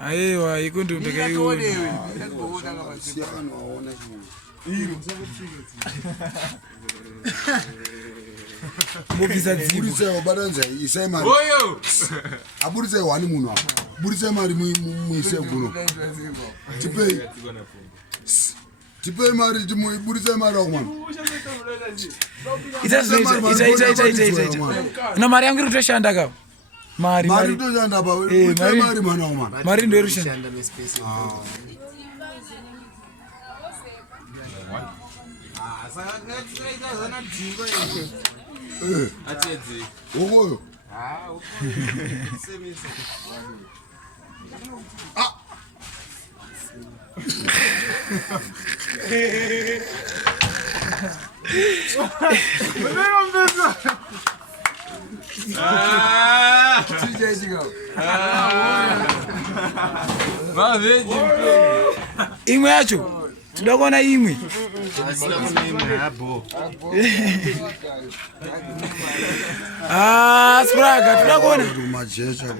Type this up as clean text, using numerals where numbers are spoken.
aiwa ikondomu ndakaiona mobvisa dziburitsewo badanza isai mari aburitse wani munhu apa buritse mari muise guno tipei mari timuburitse mari akumana ita no mari yangu iri kutoshanda kapa mari kutoshanda pa buritse mari mwana akumana mari ndo iri kushanda Ogoyo. imwe yacho toda kuona imwe spraga toda kuona majecha